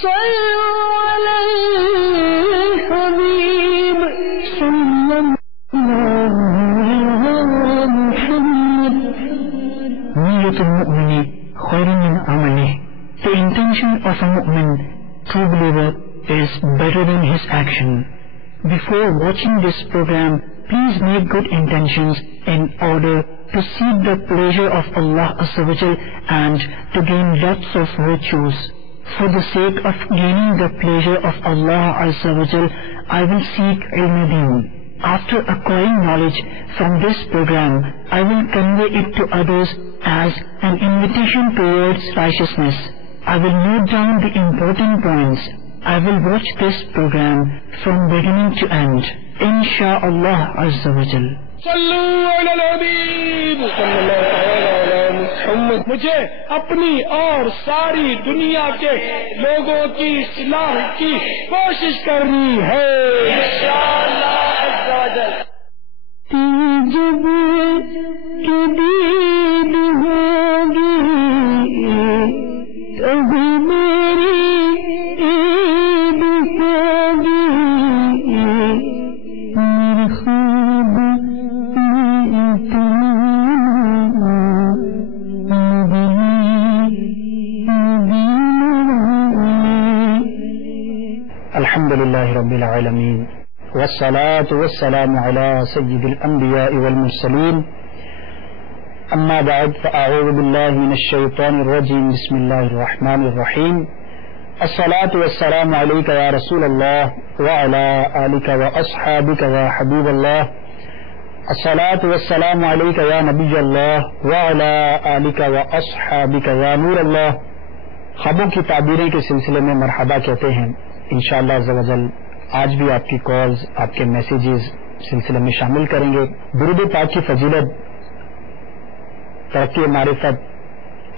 The intention of a mu'min, true believer, is better than his action. Before watching this program, please make good intentions in order to seek the pleasure of Allah Azza wa Jal and to gain lots of virtues. For the sake of gaining the pleasure of Allah Azza wa Jal, I will seek ilm-e-deen. After acquiring knowledge from this program, I will convey it to others as an invitation towards righteousness. I will note down the important points. I will watch this program from beginning to end. Insha'Allah Azza wa Jal. صلو علی الحبیب صلی اللہ علیہ محمد. مجھے اپنی اور ساری دنیا کے لوگوں کی اصلاح کی کوشش کرنی ہے انشاءاللہ عز و جل. جب کی دید ہوگی تبھی میری عید ہوگی. میرے خواب الحمد للہ رب العالمین والصلاة والسلام على سید الانبیاء والمرسلین. اما بعد فاعوذ باللہ من الشیطان الرجیم. بسم اللہ الرحمن الرحیم. الصلاة والسلام علیک یا رسول اللہ وعلى آلک واصحابک یا حبیب اللہ. الصلاة والسلام علیک یا نبی اللہ وعلى آلک واصحابک یا نور اللہ. خوابوں کی تعبیریں کے سلسلے میں مرحبا کہتے ہیں. انشاءاللہ عز و جل آج بھی آپ کی کالز، آپ کے میسیجز سلسلے میں شامل کریں گے. درود پاک کی فضیلت، ترقی معرفت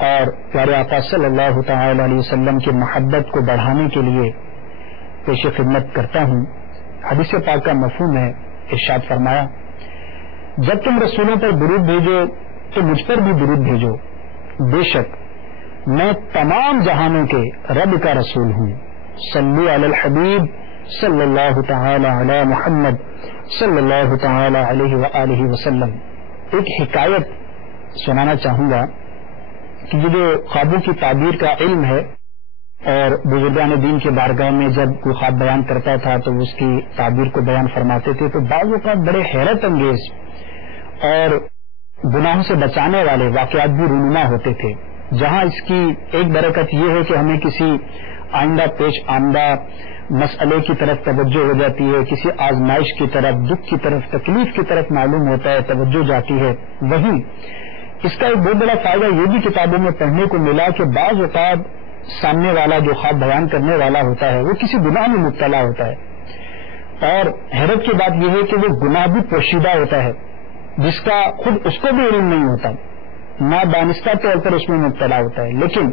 اور پیارے آقا صلی اللہ تعالی علیہ وسلم کی محبت کو بڑھانے کے لیے پیش خدمت کرتا ہوں. حدیث پاک کا مفہوم ہے، ارشاد فرمایا جب تم رسولوں پر درود بھیجو تو مجھ پر بھی درود بھیجو، بے شک میں تمام جہانوں کے رب کا رسول ہوں. صلو علی الحبیب صلی اللہ تعالی علی محمد صلی اللہ تعالی علیہ وآلہ وسلم. ایک حکایت سنانا چاہوں گا کہ یہ جو خوابوں کی تعبیر کا علم ہے اور بزرگان دین کے بارگاہ میں جب کوئی خواب بیان کرتا تھا تو اس کی تعبیر کو بیان فرماتے تھے تو بعض اوقات بڑے حیرت انگیز اور گناہوں سے بچانے والے واقعات بھی رونما ہوتے تھے. جہاں اس کی ایک برکت یہ ہے کہ ہمیں کسی آئندہ پیش آمدہ مسئلے کی طرف توجہ ہو جاتی ہے، کسی آزمائش کی طرف، دکھ کی طرف، تکلیف کی طرف معلوم ہوتا ہے، توجہ جاتی ہے. وہیں اس کا ایک بہت بڑا فائدہ یہ بھی کتابوں میں پڑھنے کو ملا کہ بعض اوقات سامنے والا جو خواب بیان کرنے والا ہوتا ہے وہ کسی گناہ میں مبتلا ہوتا ہے، اور حیرت کی بات یہ ہے کہ وہ گناہ بھی پوشیدہ ہوتا ہے جس کا خود اس کو بھی علم نہیں ہوتا، نادانستہ طور پر اس میں مبتلا ہوتا ہے. لیکن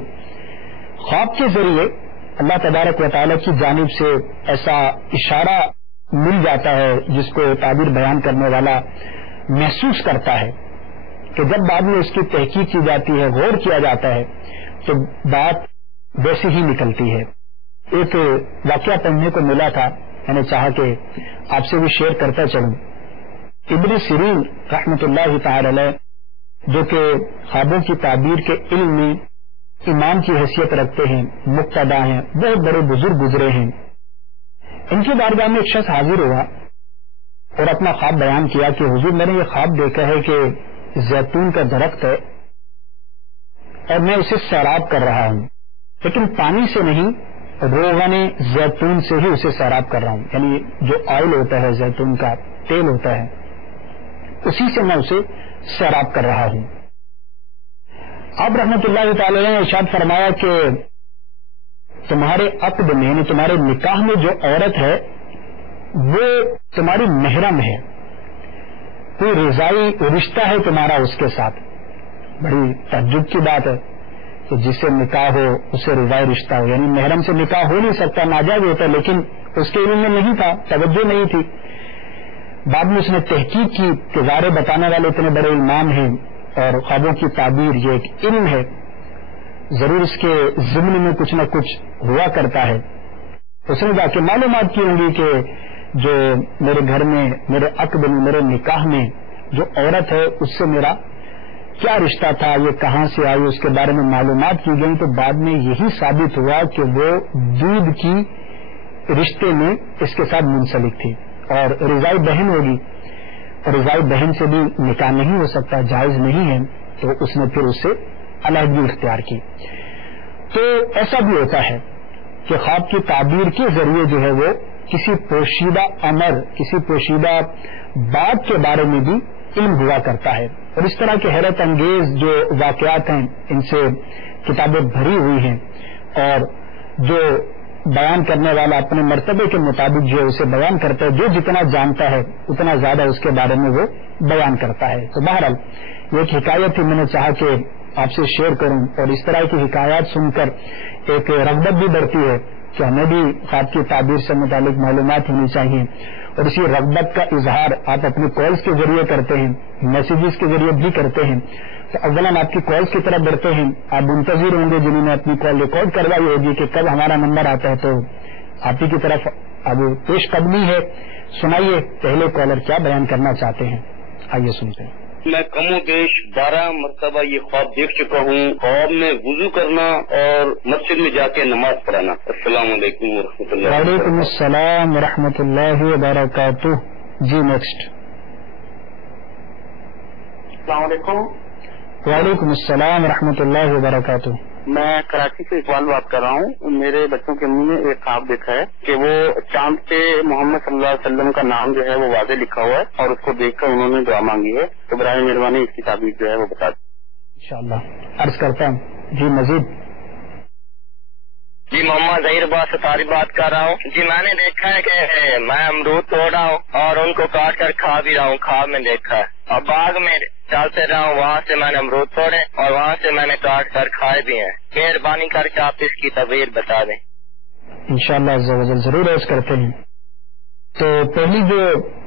خواب کے ذریعے اللہ تبارک و تعالیٰ کی جانب سے ایسا اشارہ مل جاتا ہے جس کو تعبیر بیان کرنے والا محسوس کرتا ہے کہ جب بعد میں اس کی تحقیق کی جاتی ہے، غور کیا جاتا ہے تو بات ویسی ہی نکلتی ہے. ایک واقعہ پڑھنے کو ملا تھا، میں نے چاہا کہ آپ سے بھی شیئر کرتا چلوں. ابن سیرین رحمۃ اللہ تعالی علیہ جو کہ خوابوں کی تعبیر کے علم میں امام کی حیثیت رکھتے ہیں، مقتدا ہیں، بہت بڑے بزرگ گزرے ہیں. ان کی بارگاہ میں ایک شخص حاضر ہوا اور اپنا خواب بیان کیا کہ حضور میں نے یہ خواب دیکھا ہے کہ زیتون کا درخت ہے اور میں اسے سیراب کر رہا ہوں، لیکن پانی سے نہیں، روغن زیتون سے ہی اسے سیراب کر رہا ہوں. یعنی جو آئل ہوتا ہے، زیتون کا تیل ہوتا ہے، اسی سے میں اسے سیراب کر رہا ہوں. آپ رحمت اللہ تعالی نے ارشاد فرمایا کہ تمہارے عقد میں یعنی تمہارے نکاح میں جو عورت ہے وہ تمہاری محرم ہے، کوئی رضائی رشتہ ہے تمہارا اس کے ساتھ. بڑی تعجب کی بات ہے کہ جس سے نکاح ہو اسے رضائی رشتہ ہو، یعنی محرم سے نکاح ہو نہیں سکتا، ناجائز ہوتا ہے، لیکن اس کے علم میں نہیں تھا، توجہ نہیں تھی. بعد میں اس نے تحقیق کی کہ ظاہر بتانے والے اتنے بڑے امام ہیں اور خوابوں کی تعبیر یہ ایک علم ہے. ضرور اس کے ضمن میں کچھ نہ کچھ ہوا کرتا ہے. اس نے جا کے معلومات کی ہوں گی کہ جو میرے گھر میں میرے عقد میں میرے نکاح میں جو عورت ہے اس سے میرا کیا رشتہ تھا, یہ کہاں سے آئی, اس کے بارے میں معلومات کی گئی. تو بعد میں یہی ثابت ہوا کہ وہ دودھ کی رشتے میں اس کے ساتھ منسلک تھی اور رضائی بہن ہوگی, اور رضائی بہن سے بھی نکاح نہیں ہو سکتا, جائز نہیں ہے. تو اس نے پھر اس سے علیحدگی اختیار کی. تو ایسا بھی ہوتا ہے کہ خواب کی تعبیر کے ذریعے جو ہے وہ کسی پوشیدہ امر, کسی پوشیدہ بات کے بارے میں بھی علم ہوا کرتا ہے. اور اس طرح کے حیرت انگیز جو واقعات ہیں ان سے کتابیں بھری ہوئی ہیں, اور جو بیان کرنے والا اپنے مرتبے کے مطابق جو اسے بیان کرتا ہے, جو جتنا جانتا ہے اتنا زیادہ اس کے بارے میں وہ بیان کرتا ہے. تو بہرحال یہ ایک حکایت تھی, میں نے چاہا کہ آپ سے شیئر کروں, اور اس طرح کی حکایات سن کر ایک رغبت بھی بڑھتی ہے کہ ہمیں بھی خواب کی تعبیر سے متعلق معلومات ہونی چاہیے. اور اسی رغبت کا اظہار آپ اپنے کالز کے ذریعے کرتے ہیں, میسیجز کے ذریعے بھی کرتے ہیں. تو اولاً آپ کی کالز کی طرف بڑھتے ہیں. آپ منتظر ہوں گے جنہوں نے اپنی کال ریکارڈ کروائی ہوگی کہ کب ہمارا نمبر آتا ہے, تو آپ ہی کی طرف اب پیش قدمی ہے. سنائیے پہلے کالر کیا بیان کرنا چاہتے ہیں, آئیے سنتے ہیں. میں کم و بیش 12 مرتبہ یہ خواب دیکھ چکا ہوں. خواب میں وضو کرنا اور مسجد میں جا کے نماز پڑھانا. السلام علیکم ورحمۃ اللہ. وعلیکم السلام ورحمۃ اللہ وبرکاتہ. جی نیکسٹ. السلام علیکم. وعلیکم السلام ورحمۃ اللہ وبرکاتہ. میں کراچی سے اقبال بات کر رہا ہوں. میرے بچوں کے منہ میں ایک خواب دیکھا ہے کہ وہ چاند پہ محمد صلی اللہ علیہ وسلم کا نام جو ہے وہ واضح لکھا ہوا ہے, اور اس کو دیکھ کر انہوں نے دعا مانگی ہے. تو برائے مہربانی اس کی تعبیر جو ہے وہ بتا دیں انشاءاللہ. عرض کرتا ہوں. جی مزید. جی محمد ظہیر عباس ستاری بات کر رہا ہوں. جی میں نے دیکھا ہے کہ میں امرود توڑ رہا ہوں اور ان کو کاٹ کر کھا بھی رہا ہوں. خواب میں دیکھا ہے, اور باغ میں چلتے رہا ہوں, وہاں سے میں نے امرود توڑے اور وہاں سے میں نے کاٹ کر کھائے بھی ہیں. مہربانی کر کے آپ اس کی تعبیر بتا دیں. انشاءاللہ عز و جل ضرور عرض کرتے ہیں. تو پہلی جو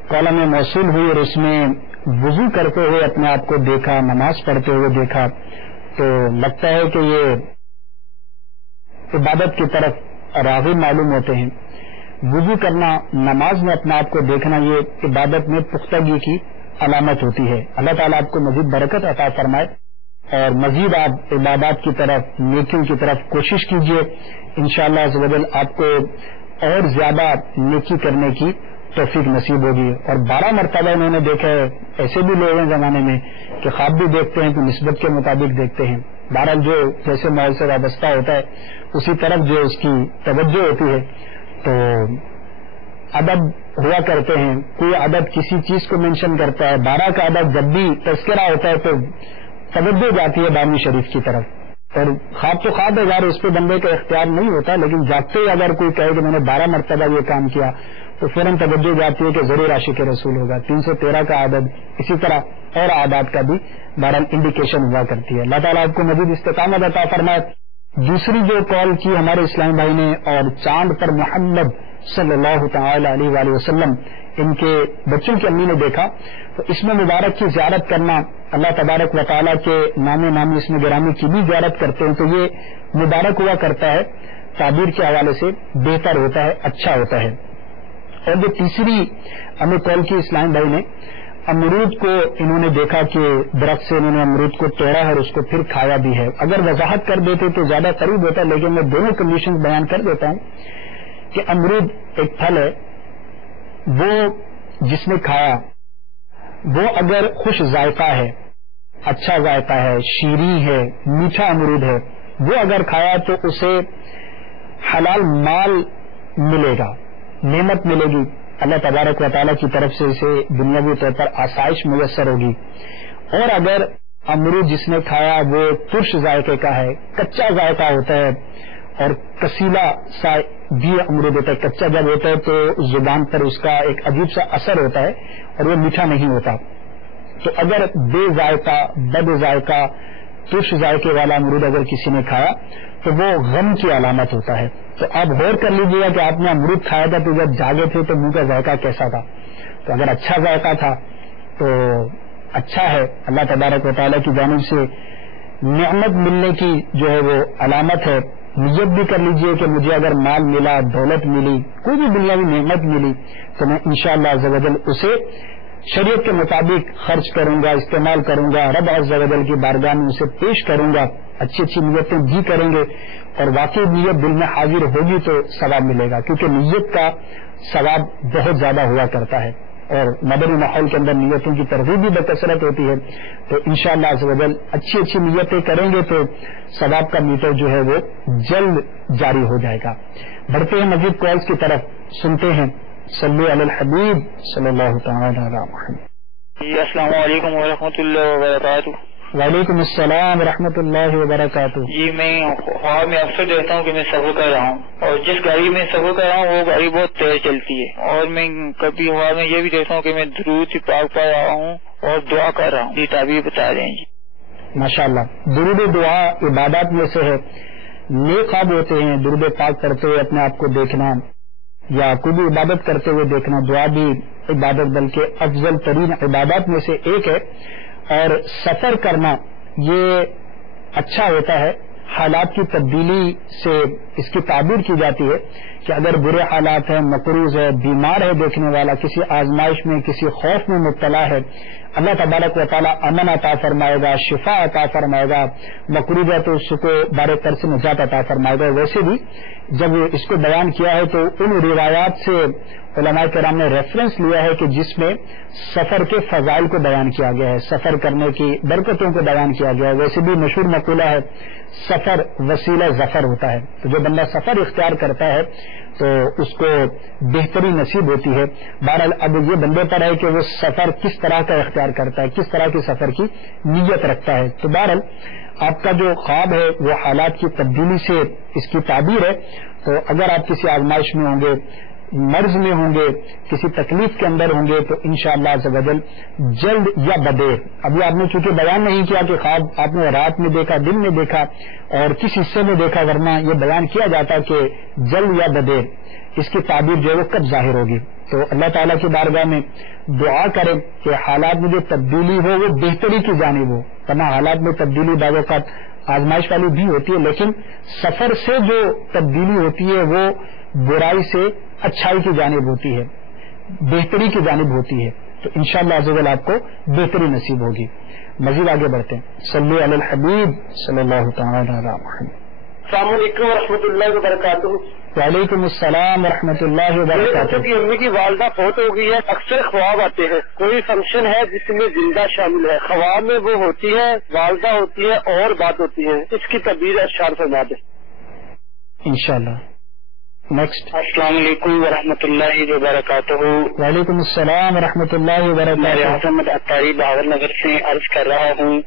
کالم میں موصول ہوئی اور اس میں وضو کرتے ہوئے اپنے آپ کو دیکھا, نماز پڑھتے ہوئے دیکھا, تو لگتا ہے کہ یہ عبادت کی طرف راغب معلوم ہوتے ہیں. وضو کرنا, نماز میں اپنے آپ کو دیکھنا, یہ عبادت میں پختگی کی علامت ہوتی ہے. اللہ تعالیٰ آپ کو مزید برکت عطا فرمائے اور مزید آپ عبادات کی طرف, نیکیوں کی طرف کوشش کیجیے. انشاءاللہ عز و جل آپ کو اور زیادہ نیکی کرنے کی توفیق نصیب ہوگی. اور 12 مرتبہ انہوں نے دیکھا ہے. ایسے بھی لوگ ہیں زمانے میں کہ خواب بھی دیکھتے ہیں تو نسبت کے مطابق دیکھتے ہیں. بہرحال جو جیسے ماحول سے وابستہ ہوتا ہے اسی طرف جو اس کی توجہ ہوتی ہے. تو عدد ہوا کرتے ہیں, کوئی عدد کسی چیز کو مینشن کرتا ہے. 12 کا عدد جب بھی تذکرہ ہوتا ہے تو توجہ جاتی ہے بانی شریف کی طرف. اور خواب تو خواب ہے یار, اس پہ بندے کا اختیار نہیں ہوتا, لیکن جاگتے ہی اگر کوئی کہے کہ میں نے 12 مرتبہ یہ کام کیا تو فوراً توجہ جاتی ہے کہ ضرور عاشق رسول ہوگا. 313 کا عدد, اسی طرح اور اعداد کا بھی بہرحال انڈیکیشن ہوا کرتی ہے. اللہ تعالیٰ آپ کو مزید استقامت عطا فرمائے. دوسری جو کال کی ہمارے اسلام بھائی نے, اور چاند پر محمد صلی اللہ تعالی علیہ وآلہ وسلم ان کے بچوں کی امی نے دیکھا, تو اس میں مبارک کی زیارت کرنا, اللہ تبارک و تعالیٰ کے نام نامی اس میں گرامی کی بھی زیارت کرتے ہیں, تو یہ مبارک ہوا کرتا ہے, تعبیر کے حوالے سے بہتر ہوتا ہے, اچھا ہوتا ہے. اور جو تیسری ہمیں کال کی اسلام بھائی نے, امرود کو انہوں نے دیکھا کہ درخت سے انہوں نے امرود کو توڑا ہے اور اس کو پھر کھایا بھی ہے. اگر وضاحت کر دیتے تو زیادہ قریب ہوتا, لیکن میں دونوں کنڈیشن بیان کر دیتا ہوں کہ امرود ایک پھل ہے, وہ جس نے کھایا وہ اگر خوش ذائقہ ہے, اچھا ذائقہ ہے, شیریں ہے, میٹھا امرود ہے, وہ اگر کھایا تو اسے حلال مال ملے گا, نعمت ملے گی. اللہ تبارک و تعالیٰ کی طرف سے اسے دنیاوی طور پر آسائش میسر ہوگی. اور اگر امرود جس نے کھایا وہ ترش ذائقے کا ہے, کچا ذائقہ ہوتا ہے, اور کسیلا سا بھی امرود ہوتا ہے. کچا جب ہوتا ہے تو زبان پر اس کا ایک عجیب سا اثر ہوتا ہے اور وہ میٹھا نہیں ہوتا. تو اگر بے ذائقہ, بد ذائقہ, ترش ذائقے والا امرود اگر کسی نے کھایا تو وہ غم کی علامت ہوتا ہے. تو آپ غور کر لیجیے گا کہ آپ نے امرود کھایا تھا تو جب جاگے تھے تو منہ کا ذائقہ کیسا تھا. تو اگر اچھا ذائقہ تھا تو اچھا ہے, اللہ تبارک و تعالیٰ کی جانب سے نعمت ملنے کی جو ہے وہ علامت ہے. نیت بھی کر لیجئے کہ مجھے اگر مال ملا، دولت ملی، کوئی بھی دنیاوی نعمت ملی تو میں انشاءاللہ عز و جل اسے شریعت کے مطابق خرچ کروں گا، استعمال کروں گا، رب عز و جل کی بارگاہ میں اسے پیش کروں گا. اچھی اچھی نیتیں بھی کریں گے اور واقعی نیت دل میں حاضر ہوگی تو ثواب ملے گا، کیونکہ نیت کا ثواب بہت زیادہ ہوا کرتا ہے اور مدنی ماحول کے اندر نیتوں کی ترغیب بھی بکثرت ہوتی ہے. تو انشاءاللہ عز و جل اچھی اچھی نیتیں کریں گے تو ثواب کا میٹر جو ہے وہ جلد جاری ہو جائے گا. بڑھتے ہیں مزید کالز کی طرف، سنتے ہیں صلو علی الحبیب صلی اللہ تعالی علی محمد. السلام علیکم ورحمۃ اللہ وبرکاتہ. وعلیکم السلام ورحمۃ اللہ وبرکاتہ. جی میں خواب میں اکثر دیکھتا ہوں کہ میں سفر کر رہا ہوں اور جس گاڑی میں سفر کر رہا ہوں وہ گاڑی بہت تیز چلتی ہے، اور میں کبھی خواب میں یہ بھی دیکھتا ہوں کہ میں درود پاک پڑھ رہا ہوں اور دعا کر رہا ہوں. یہ تعبیر بتا رہے ہیں. جی ماشاءاللہ، درود دعا عبادات میں سے ہے. نیک خواب ہوتے ہیں درود پاک کرتے ہوئے اپنے آپ کو دیکھنا یا کوئی بھی عبادت کرتے ہوئے دیکھنا. دعا بھی عبادت بلکہ افضل ترین عبادات میں سے ایک ہے. اور سفر کرنا یہ اچھا ہوتا ہے. حالات کی تبدیلی سے اس کی تعبیر کی جاتی ہے کہ اگر برے حالات ہیں، مقروض ہے، بیمار ہے دیکھنے والا، کسی آزمائش میں کسی خوف میں مبتلا ہے، اللہ تبارک و تعالیٰ امن عطا فرمائے گا، شفا عطا فرمائے گا. مقروض ہے تو اس کو بارے تر سے نجات عطا فرمائے گا. ویسے بھی جب اس کو بیان کیا ہے تو ان روایات سے علماء کرام نے ریفرنس لیا ہے کہ جس میں سفر کے فضائل کو بیان کیا گیا ہے، سفر کرنے کی برکتوں کو بیان کیا گیا ہے. ویسے بھی مشہور مقولہ ہے سفر وسیلہ ظفر ہوتا ہے. تو جو بندہ سفر اختیار کرتا ہے تو اس کو بہتری نصیب ہوتی ہے. بہرحال اب یہ بندے پر ہے کہ وہ سفر کس طرح کا اختیار کرتا ہے، کس طرح کے سفر کی نیت رکھتا ہے. تو بہرحال آپ کا جو خواب ہے وہ حالات کی تبدیلی سے اس کی تعبیر ہے. تو اگر آپ کسی آزمائش میں ہوں گے، مرض میں ہوں گے، کسی تکلیف کے اندر ہوں گے تو انشاءاللہ عز و جل جلد یا بدیر، ابھی آپ نے چونکہ بیان نہیں کیا کہ خواب آپ نے رات میں دیکھا، دن میں دیکھا اور کس حصے میں دیکھا، ورنہ یہ بیان کیا جاتا کہ جلد یا بدیر اس کی تعبیر جو ہے وہ کب ظاہر ہوگی. تو اللہ تعالیٰ کی بارگاہ میں دعا کریں کہ حالات میں جو تبدیلی ہو وہ بہتری کی جانب ہو. ورنہ حالات میں تبدیلی بعض اوقات آزمائش والی بھی ہوتی ہے، لیکن سفر سے جو تبدیلی ہوتی ہے وہ برائی سے اچھائی کی جانب ہوتی ہے، بہتری کی جانب ہوتی ہے. تو انشاءاللہ عز و جل آپ کو بہتری نصیب ہوگی. مزید آگے بڑھتے ہیں. صلو علی الحبیب صلی اللہ تعالی علی محمد. السلام علیکم ورحمۃ اللہ وبرکاتہ. وعلیکم السلام ورحمۃ اللہ وبرکاتہ. میری امی کی والدہ فوت ہو گئی ہے. اکثر خواب آتے ہیں، کوئی فنکشن ہے جس میں زندہ شامل ہے، خواب میں وہ ہوتی ہے، والدہ ہوتی ہے اور بات ہوتی ہے. اس کی تعبیر ارشاد فرما دیں انشاءاللہ. نیکسٹ. السلام علیکم ورحمۃ اللہ وبرکاتہ. وعلیکم السلام ورحمۃ اللہ میں وبرکاتہ. احمد اطاری باور نگر سے عرض کر رہا ہوں.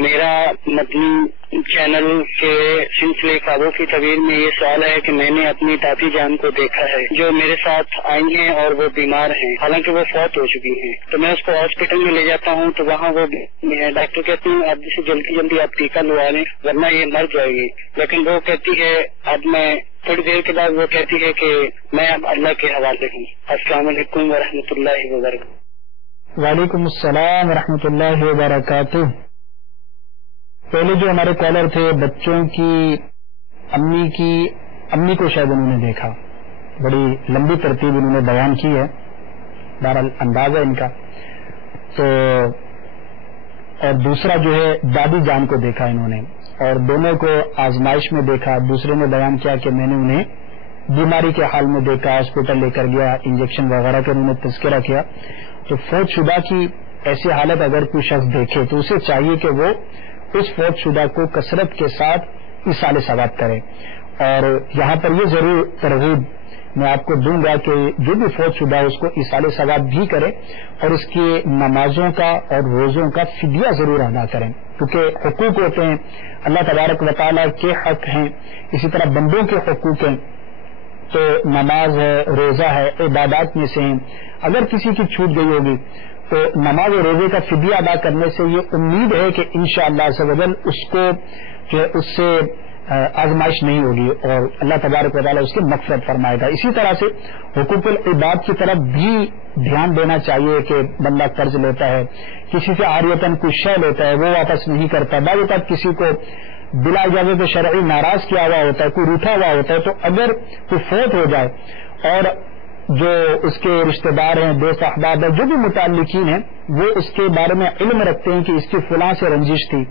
میرا مدنی چینل کے سلسلے خوابوں کی تعبیر میں یہ سوال ہے کہ میں نے اپنی دادی جان کو دیکھا ہے جو میرے ساتھ آئی ہیں اور وہ بیمار ہیں، حالانکہ وہ فوت ہو چکی ہیں. تو میں اس کو ہاسپٹل میں لے جاتا ہوں تو وہاں وہ ڈاکٹر کہتے ہیں اب سے جلدی جلدی آپ ٹیکہ لگوا لیں ورنہ یہ مر جائے گی. لیکن وہ کہتی ہے اب میں تھوڑی دیر کے بعد وہ کہتی ہے کہ میں اب اللہ کے حوالے ہوں. السلام علیکم ورحمۃ اللہ وبرکاتہ. وعلیکم السلام ورحمۃ اللہ وبرکاتہ. پہلے جو ہمارے کالر تھے بچوں کی امی کو شاید انہوں نے دیکھا، بڑی لمبی ترتیب انہوں نے بیان کی ہے، بہرحال انداز ہے ان کا. تو اور دوسرا جو ہے دادی جان کو دیکھا انہوں نے، اور دونوں کو آزمائش میں دیکھا. دوسرے نے بیان کیا کہ میں نے انہیں بیماری کے حال میں دیکھا، ہاسپٹل لے کر گیا، انجیکشن وغیرہ کا انہوں نے تذکرہ کیا. تو فوت شدہ کی ایسی حالت اگر کوئی شخص دیکھے تو اسے چاہیے کہ وہ اس فوت شدہ کو کثرت کے ساتھ ایصال ثواب کرے. اور یہاں پر یہ ضرور ترغیب میں آپ کو دوں گا کہ جو بھی فوت شدہ ہے اس کو ایصال ثواب بھی کرے اور اس کی نمازوں کا اور روزوں کا فدیہ ضرور ادا کریں، کیونکہ حقوق ہوتے ہیں، اللہ تبارک و تعالیٰ کے حق ہیں، اسی طرح بندوں کے حقوق ہیں. تو نماز ہے، روزہ ہے، عبادات میں سے ہیں. اگر کسی کی چھوٹ گئی ہوگی تو نماز اور روزے کا فدیہ ادا کرنے سے یہ امید ہے کہ انشاءاللہ عز و جل اس کو جو ہے اس سے آزمائش نہیں ہوگی اور اللہ تبارک و تعالیٰ اس کی مغفرت فرمائے گا. اسی طرح سے حقوق العباد کی طرف بھی دھیان دینا چاہیے کہ بندہ قرض لیتا ہے, کسی سے عاریتاً کوئی شے لیتا ہے, وہ واپس نہیں کرتا, بعض اوقات کسی کو بلا اجازت شرعی ناراض کیا ہوا ہوتا ہے, کوئی روٹھا ہوا ہوتا ہے, تو اگر کوئی فوت ہو جائے اور جو اس کے رشتہ دار ہیں, دوست احباب ہیں, جو بھی متعلقین ہیں, وہ اس کے بارے میں علم رکھتے ہیں کہ اس کی فلاں سے رنجش تھی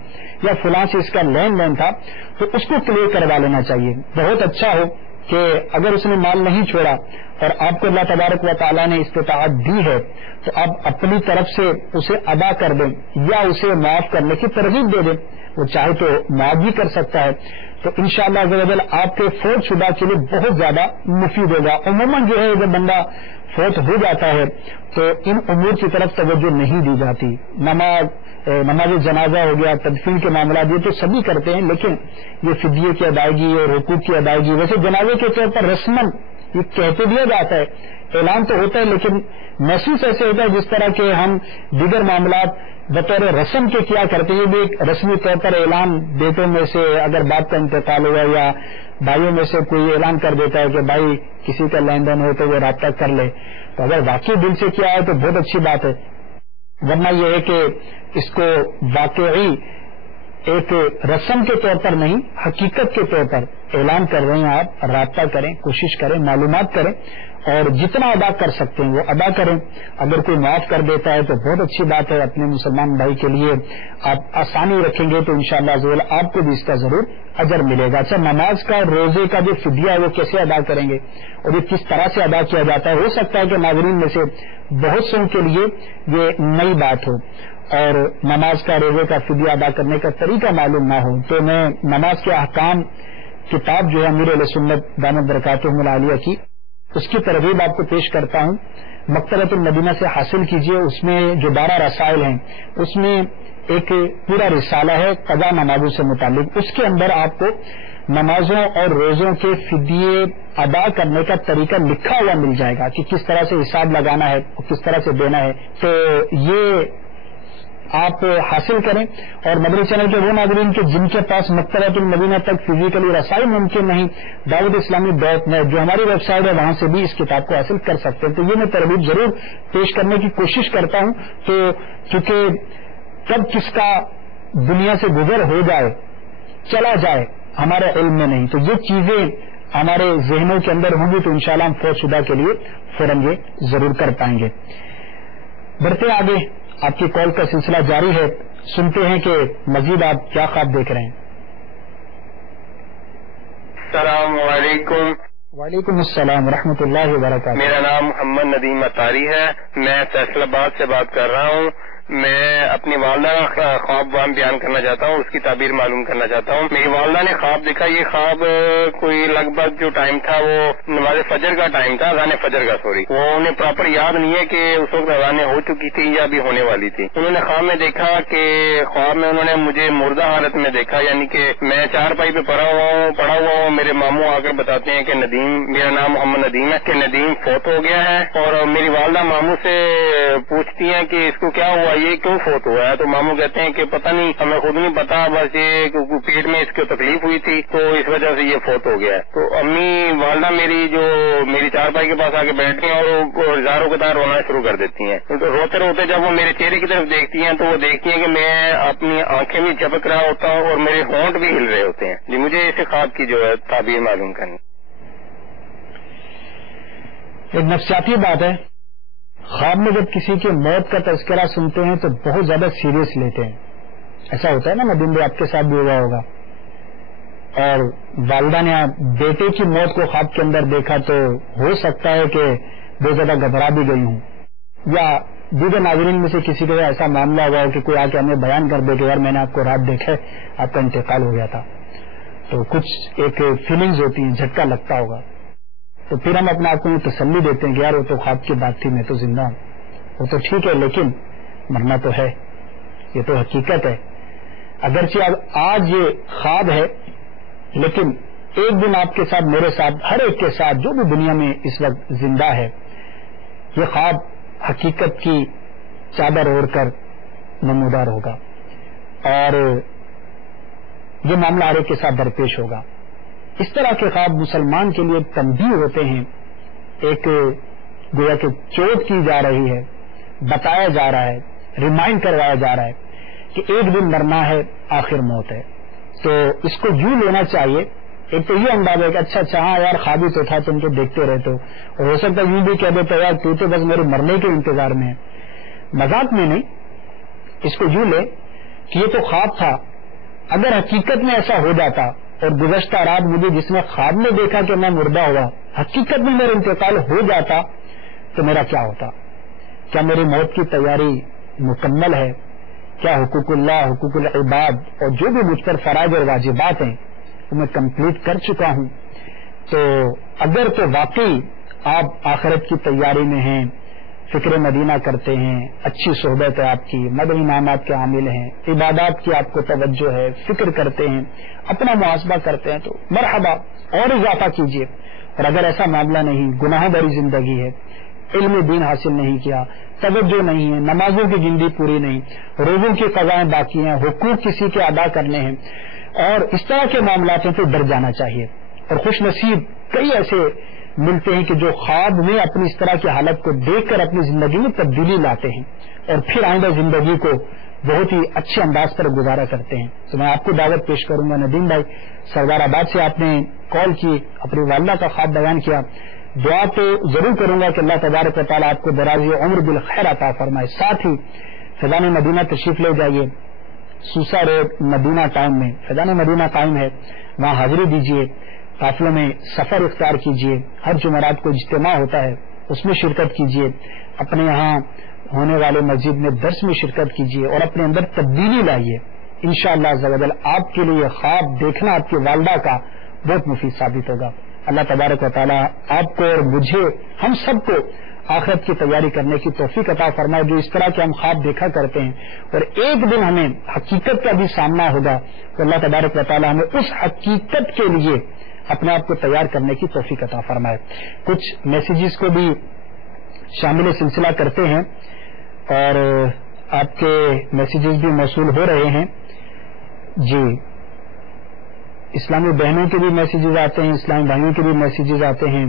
یا فلاں سے اس کا لین دین تھا, تو اس کو کلیئر کروا لینا چاہیے. بہت اچھا ہو کہ اگر اس نے مال نہیں چھوڑا اور آپ کو اللہ تبارک و تعالیٰ نے استطاعت دی ہے تو آپ اپنی طرف سے اسے ادا کر دیں یا اسے معاف کرنے کی ترغیب دے دیں. وہ چاہے تو معاف بھی کر سکتا ہے, تو انشاءاللہ عز و جل آپ کے فوت شدہ کے لیے بہت زیادہ مفید ہوگا. عموماً جو ہے جب بندہ فوت ہو جاتا ہے تو ان امور کی طرف توجہ نہیں دی جاتی. نماز جنازہ ہو گیا, تدفین کے معاملات یہ تو سبھی کرتے ہیں, لیکن یہ فدیے کی ادائیگی اور حقوق کی ادائیگی, ویسے جنازے کے طور پر رسماً یہ کہتے دیا جاتا ہے, اعلان تو ہوتا ہے, لیکن محسوس ایسے ہوتا ہے جس طرح کہ ہم دیگر معاملات بطور رسم کے کیا کرتے ہیں. یہ بھی ایک رسمی طور پر اعلان بیٹوں میں سے اگر باپ کا انتقال ہوا یا بھائیوں میں سے کوئی اعلان کر دیتا ہے کہ بھائی کسی کا لین دین ہو تو وہ رابطہ کر لے, تو اگر واقعی دل سے کیا ہے تو بہت اچھی بات ہے, ورنہ یہ ہے کہ اس کو واقعی ایک رسم کے طور پر نہیں, حقیقت کے طور پر اعلان کر رہے ہیں. آپ رابطہ کریں, کوشش کریں, معلومات کریں اور جتنا ادا کر سکتے ہیں وہ ادا کریں. اگر کوئی معاف کر دیتا ہے تو بہت اچھی بات ہے. اپنے مسلمان بھائی کے لیے آپ آسانی رکھیں گے تو انشاءاللہ عز و جل آپ کو بھی اس کا ضرور اجر ملے گا. اچھا, نماز کا روزے کا جو فدیہ ہے وہ کیسے ادا کریں گے اور یہ کس طرح سے ادا کیا جاتا ہے؟ ہو سکتا ہے کہ ناظرین میں سے بہت سو کے لیے یہ نئی بات ہو اور نماز کا روزے کا فدیہ ادا کرنے کا طریقہ معلوم نہ ہو, تو میں نماز کے احکام کتاب جو ہے امیر اہل سنت دامت برکاتہم العالیہ کی, اس کی ترغیب آپ کو پیش کرتا ہوں. مکتبۃ المدینہ سے حاصل کیجئے. اس میں جو 12 رسائل ہیں اس میں ایک پورا رسالہ ہے قضا نمازوں سے متعلق. اس کے اندر آپ کو نمازوں اور روزوں کے فدیے ادا کرنے کا طریقہ لکھا ہوا مل جائے گا کہ کس طرح سے حساب لگانا ہے اور کس طرح سے دینا ہے. تو یہ آپ حاصل کریں. اور مدنی چینل کے وہ ناظرین کے جن کے پاس مکتبۃ المدینہ تک فزیکلی رسائی ممکن نہیں, dawatIslami.net جو ہماری ویب سائٹ ہے وہاں سے بھی اس کتاب کو حاصل کر سکتے ہیں. تو یہ میں ترغیب ضرور پیش کرنے کی کوشش کرتا ہوں. تو چونکہ کب کس کا دنیا سے گزر ہو جائے چلا جائے ہمارے علم میں نہیں, تو یہ چیزیں ہمارے ذہنوں کے اندر ہوں گی تو انشاءاللہ ہم فوت شدہ کے لیے فوراً یہ ضرور کر پائیں گے. بڑھتے آگے, آپ کی کال کا سلسلہ جاری ہے. سنتے ہیں کہ مزید آپ کیا خواب دیکھ رہے ہیں. السلام علیکم. وعلیکم السلام ورحمۃ اللہ وبرکاتہ. میرا نام محمد ندیم اطاری ہے, میں فیصل آباد سے بات کر رہا ہوں. میں اپنی والدہ کا خواب بیان کرنا چاہتا ہوں, اس کی تعبیر معلوم کرنا چاہتا ہوں. میری والدہ نے خواب دیکھا. یہ خواب کوئی لگ بھگ جو ٹائم تھا وہ نماز فجر کا ٹائم تھا, اذان فجر کا, سوری, وہ انہیں پراپر یاد نہیں ہے کہ اس وقت اذانیں ہو چکی تھی یا بھی ہونے والی تھی. انہوں نے خواب میں دیکھا کہ خواب میں انہوں نے مجھے مردہ حالت میں دیکھا, یعنی کہ میں چارپائی پہ پڑا ہوا ہوں. میرے ماموں آ کر بتاتے ہیں کہ ندیم, میرا نام محمد ندیم ہے, کہ ندیم فوت ہو گیا ہے. اور میری والدہ ماموں سے پوچھتی ہیں کہ اس کو کیا ہوا, یہ کیوں فوت ہوا ہے؟ تو ماموں کہتے ہیں کہ پتہ نہیں, ہمیں خود نہیں پتا, بس یہ پیٹ میں اس کو تکلیف ہوئی تھی تو اس وجہ سے یہ فوت ہو گیا ہے. تو امی والدہ میری چارپائی کے پاس آ کے بیٹھتی ہیں اور ہزاروں کے طرح رونا شروع کر دیتی ہیں. تو روتے روتے جب وہ میرے چہرے کی طرف دیکھتی ہیں تو وہ دیکھتی ہیں کہ میں اپنی آنکھیں بھی جھپک رہا ہوتا ہوں اور میرے ہونٹ بھی ہل رہے ہوتے ہیں. جی مجھے اس خواب کی جو ہے تعبیر معلوم کرنی. ایک نفسیاتی بات ہے, خواب میں جب کسی کی موت کا تذکرہ سنتے ہیں تو بہت زیادہ سیریس لیتے ہیں. ایسا ہوتا ہے نا ندیم بھائی, آپ کے ساتھ بھی ہوا ہوگا. اور والدہ نے بیٹے کی موت کو خواب کے اندر دیکھا تو ہو سکتا ہے کہ بہت زیادہ گھبرا بھی گئی ہوں, یا دیگر ناظرین میں سے کسی کا ایسا معاملہ ہوا ہو کہ کوئی آ کے ہمیں بیان کر دے کہ یار میں نے آپ کو رات دیکھا ہے, آپ کا انتقال ہو گیا تھا. تو کچھ ایک فیلنگز ہوتی ہیں, جھٹکا لگتا ہوگا. تو پھر ہم اپنے آپ کو تسلی دیتے ہیں کہ یار وہ تو خواب کی بات تھی, میں تو زندہ ہوں, وہ تو ٹھیک ہے, لیکن مرنا تو ہے, یہ تو حقیقت ہے. اگرچہ آج یہ خواب ہے لیکن ایک دن آپ کے ساتھ, میرے ساتھ, ہر ایک کے ساتھ جو بھی دنیا میں اس وقت زندہ ہے, یہ خواب حقیقت کی چادر اوڑھ کر نمودار ہوگا. اور یہ معاملہ ہر ایک کے ساتھ درپیش ہوگا. اس طرح کے خواب مسلمان کے لیے تنبیہ ہوتے ہیں، ایک گویا کہ چوٹ کی جا رہی ہے، بتایا جا رہا ہے، ریمائنڈ کروایا جا رہا ہے کہ ایک دن مرنا ہے، آخر موت ہے. تو اس کو یوں لینا چاہیے. ایک تو یہ انداز ہے کہ اچھا ہاں یار خوابی تو تھا، تم تو دیکھتے رہتے ہو، اور ہو سکتا ہے یوں بھی کہہ دیتے یار تو بس میرے مرنے کے انتظار میں ہے. مذاق میں نہیں، اس کو یوں لے کہ یہ تو خواب تھا. اگر حقیقت میں ایسا ہو جاتا اور گزشتہ رات مجھے جس نے خواب میں دیکھا کہ میں مردہ ہوا، حقیقت میں میرا انتقال ہو جاتا تو میرا کیا ہوتا؟ کیا میری موت کی تیاری مکمل ہے؟ کیا حقوق اللہ، حقوق العباد اور جو بھی مجھ پر فرائض اور واجبات ہیں وہ میں کمپلیٹ کر چکا ہوں؟ تو اگر تو واقعی آپ آخرت کی تیاری میں ہیں، فکر مدینہ کرتے ہیں، اچھی صحبت ہے آپ کی، مدنی انعامات کے عامل ہیں، عبادات کی آپ کو توجہ ہے، فکر کرتے ہیں، اپنا محاسبہ کرتے ہیں، تو مرحبا اور اضافہ کیجیے. اور اگر ایسا معاملہ نہیں، گناہوں بھری زندگی ہے، علم دین حاصل نہیں کیا، توجہ نہیں ہے، نمازوں کی گنتی پوری نہیں، روزوں کی قضائیں باقی ہیں، حقوق کسی کے ادا کرنے ہیں، اور اس طرح کے معاملات ہیں تو ڈر جانا چاہیے. اور خوش نصیب کئی ایسے ملتے ہیں کہ جو خواب میں اپنی اس طرح کی حالت کو دیکھ کر اپنی زندگی میں تبدیلی لاتے ہیں اور پھر آئندہ زندگی کو بہت ہی اچھے انداز پر گزارا کرتے ہیں. تو میں آپ کو دعوت پیش کروں گا. ندیم بھائی سردار آباد سے آپ نے کال کی، اپنی والدہ کا خواب بیان کیا. دعا تو ضرور کروں گا کہ اللہ تبارک و تعالیٰ آپ کو دراز عمر بالخیر عطا فرمائے. ساتھ ہی فیضان مدینہ تشریف لے جائیے، سوسا روڈ مدینہ ٹاؤن میں فیضان مدینہ قائم ہے، وہاں حاضری دیجیے، قافلوں میں سفر اختیار کیجیے. ہر جمعرات کو اجتماع ہوتا ہے، اس میں شرکت کیجیے. اپنے یہاں ہونے والے مسجد میں درس میں شرکت کیجیے اور اپنے اندر تبدیلی لائیے. انشاءاللہ عز و جل آپ کے لیے خواب دیکھنا آپ کی والدہ کا بہت مفید ثابت ہوگا. اللہ تبارک و تعالیٰ آپ کو اور مجھے، ہم سب کو آخرت کی تیاری کرنے کی توفیق عطا فرمائے. جو اس طرح کے ہم خواب دیکھا کرتے ہیں اور ایک دن ہمیں حقیقت کا بھی سامنا ہوگا تو اللہ تبارک و تعالیٰ ہمیں اس حقیقت کے لیے اپنے آپ کو تیار کرنے کی توفیق عطا فرمائے. کچھ میسیجز کو بھی شامل سلسلہ کرتے ہیں اور آپ کے میسیجز بھی موصول ہو رہے ہیں. جی، اسلامی بہنوں کے بھی میسیجز آتے ہیں، اسلامی بھائیوں کے بھی میسیجز آتے ہیں.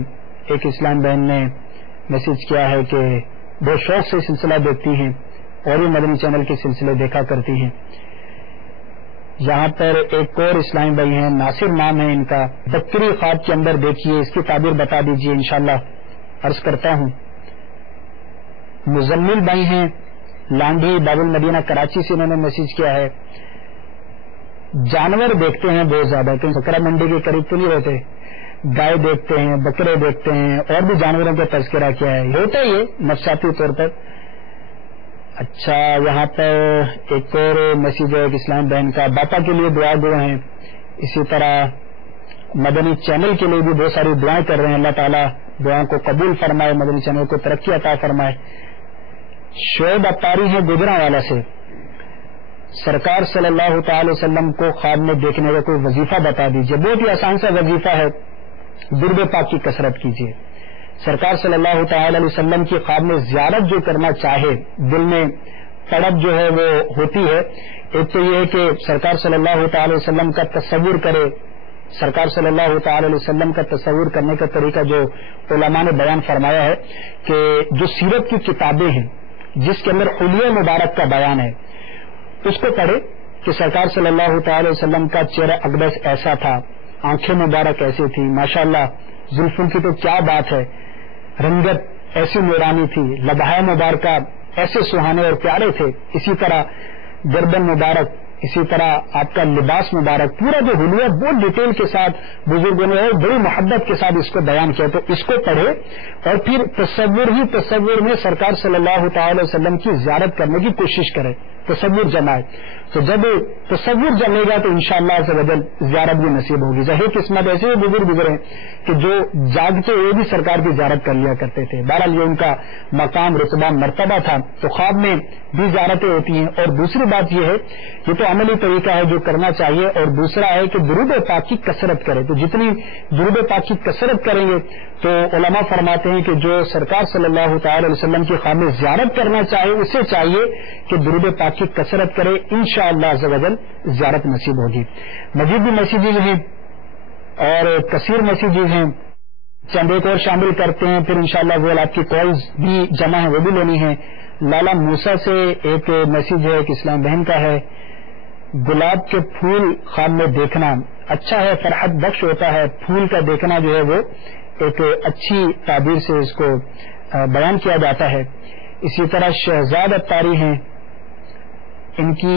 ایک اسلام بہن نے میسیج کیا ہے کہ بہت شوق سے سلسلہ دیکھتی ہیں اور بھی مدنی چینل کے سلسلے دیکھا کرتی ہیں. یہاں پر ایک اور اسلامی بھائی ہیں، ناصر نام ہے ان کا. بکری خواب کے اندر دیکھیے، اس کی تعبیر بتا دیجیے انشاءاللہ. عرض کرتا ہوں. مزمل بھائی ہیں، لانڈھی باب المدینہ کراچی سے، انہوں نے میسیج کیا ہے. جانور دیکھتے ہیں بہت زیادہ، کہ بکرا منڈی کے قریب تو نہیں رہتے. گائے دیکھتے ہیں، بکرے دیکھتے ہیں، اور بھی جانوروں کا تذکرہ کیا ہے. ہوتا ہی ہے نفسیاتی طور پر. اچھا، یہاں پر ایک اور میسیج ہے اسلام بہن کا، باپا کے لیے دعا گو ہیں. اسی طرح مدنی چینل کے لیے بھی بہت ساری دعائیں کر رہے ہیں. اللہ تعالیٰ دعاؤں کو قبول فرمائے، مدنی چینل کو ترقی عطا فرمائے. شعیب اتاری ہیں گجرانوالہ سے. سرکار صلی اللہ تعالی وسلم کو خواب میں دیکھنے کا کوئی وظیفہ بتا دیجیے. بہت ہی آسان سا وظیفہ ہے، درود پاک کی کثرت کیجیے. سرکار صلی اللہ تعالی علیہ وسلم کی خواب میں زیارت جو کرنا چاہے، دل میں تڑپ جو ہے وہ ہوتی ہے. ایک تو یہ ہے کہ سرکار صلی اللہ تعالی وسلم کا تصور کرے. سرکار صلی اللہ تعالی علیہ وسلم کا تصور کرنے کا طریقہ جو علماء نے بیان فرمایا ہے کہ جو سیرت کی کتابیں ہیں جس کے اندر حلیہ مبارک کا بیان ہے، اس کو پڑھے کہ سرکار صلی اللہ تعالی وسلم کا چہرہ اقدس ایسا تھا، آنکھیں مبارک ایسی تھی، ماشاءاللہ زلفوں کی تو کیا بات ہے، رنگت ایسی نورانی تھی، لبہائے مبارکہ ایسے سہانے اور پیارے تھے. اسی طرح گردن مبارک، اسی طرح آپ کا لباس مبارک، پورا جو حلیہ بہت ڈیٹیل کے ساتھ بزرگوں نے بڑی محبت کے ساتھ اس کو بیان کیا. تو اس کو پڑھے اور پھر تصور میں سرکار صلی اللہ تعالی وسلم کی زیارت کرنے کی کوشش کرے، تصور جمائے. تو جب تصور جمے گا تو انشاءاللہ عز و جل زیارت بھی نصیب ہوگی. ظاہر قسمت ایسے بھی بزرگ گزرے کہ جو جاگتے ہوئے بھی سرکار کی زیارت کر لیا کرتے تھے. بہرحال یہ ان کا مقام، رتبہ، مرتبہ تھا. تو خواب میں بھی زیارتیں ہوتی ہیں. اور دوسری بات یہ ہے، یہ تو عملی طریقہ ہے جو کرنا چاہیے. اور دوسرا ہے کہ درود پاک کی کثرت کرے. تو جتنی درود پاک کی کثرت کریں گے تو علماء فرماتے ہیں کہ جو سرکار صلی اللہ تعالی علیہ وسلم کی خواب میں زیارت کرنا چاہے، اسے چاہیے کہ درود پاک کی کثرت کرے، انشاءاللہ عز و جل زیارت نصیب ہوگی۔ مزید بھی میسیجز ہیں اور کثیر میسیجز ہیں، چند ایک اور شامل کرتے ہیں، پھر انشاءاللہ وہ آپ کی کالز بھی جمع ہیں، وہ بھی لینی ہے۔ لالا موسیٰ سے ایک میسیج ہے، ایک اسلام بہن کا ہے، گلاب کے پھول خواب میں دیکھنا اچھا ہے، فرحت بخش ہوتا ہے، پھول کا دیکھنا جو ہے وہ ایک اچھی تعبیر سے اس کو بیان کیا جاتا ہے۔ اسی طرح شہزاد اتاری ہیں، ان کی